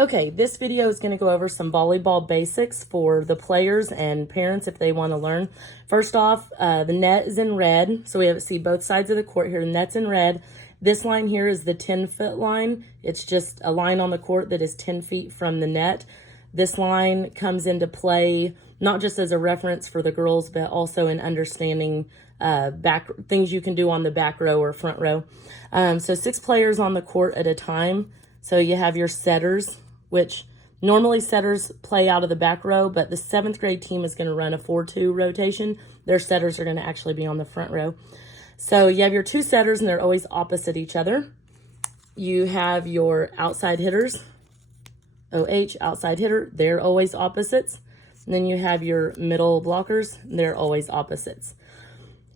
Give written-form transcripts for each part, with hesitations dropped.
Okay, this video is going to go over some volleyball basics for the players and parents if they want to learn. First off, the net is in red, so we see both sides of the court here. The net's in red. This line here is the 10-foot line. It's just a line on the court that is 10 feet from the net. This line comes into play not just as a reference for the girls, but also in understanding things you can do on the back row or front row. So 6 players on the court at a time. So you have your setters, which normally setters play out of the back row, but the 7th grade team is going to run a 4-2 rotation. Their setters are going to actually be on the front row. So you have your 2 setters, and they're always opposite each other. You have your outside hitters, OH, outside hitter, they're always opposites. And then you have your middle blockers, they're always opposites.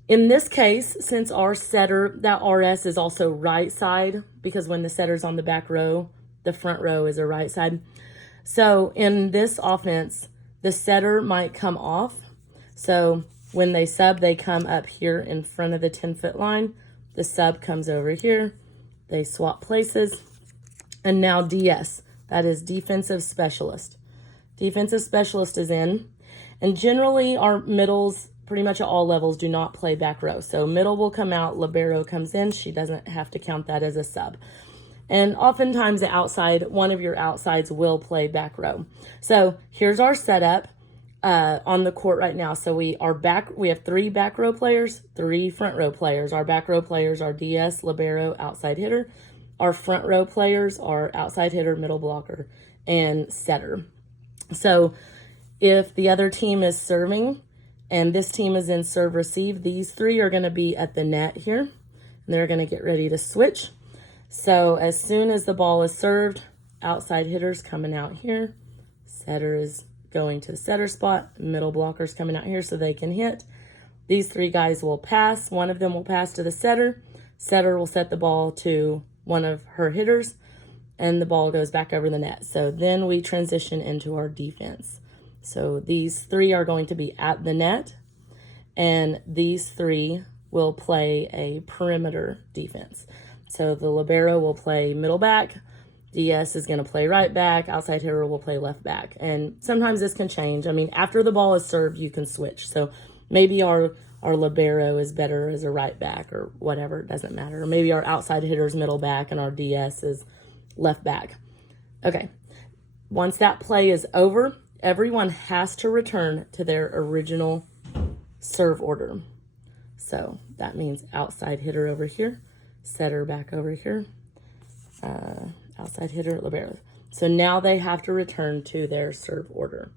In this case, since our setter, that RS is also right side, because when the setter's on the back row, the front row is a right side. So in this offense, the setter might come off. So when they sub, they come up here in front of the 10-foot line. The sub comes over here. They swap places. And now DS, that is defensive specialist. Defensive specialist is in. And generally, our middles, pretty much at all levels, do not play back row. So middle will come out, libero comes in. She doesn't have to count that as a sub. And oftentimes the outside, one of your outsides will play back row. So here's our setup on the court right now. So we have 3 back row players, 3 front row players. Our back row players are DS, libero, outside hitter. Our front row players are outside hitter, middle blocker, and setter. So if the other team is serving and this team is in serve receive, these 3 are going to be at the net here. And they're going to get ready to switch. So as soon as the ball is served, outside hitter's coming out here. Setter is going to the setter spot. Middle blocker's coming out here so they can hit. These 3 guys will pass. One of them will pass to the setter. Setter will set the ball to one of her hitters, and the ball goes back over the net. So then we transition into our defense. So these 3 are going to be at the net, and these 3 will play a perimeter defense. So the libero will play middle back, DS is going to play right back, outside hitter will play left back. And sometimes this can change. I mean, after the ball is served, you can switch. So maybe our libero is better as a right back or whatever, it doesn't matter. Or maybe our outside hitter is middle back and our DS is left back. Okay, once that play is over, everyone has to return to their original serve order. So that means outside hitter over here, setter back over here, outside hitter, libero. So now they have to return to their serve order.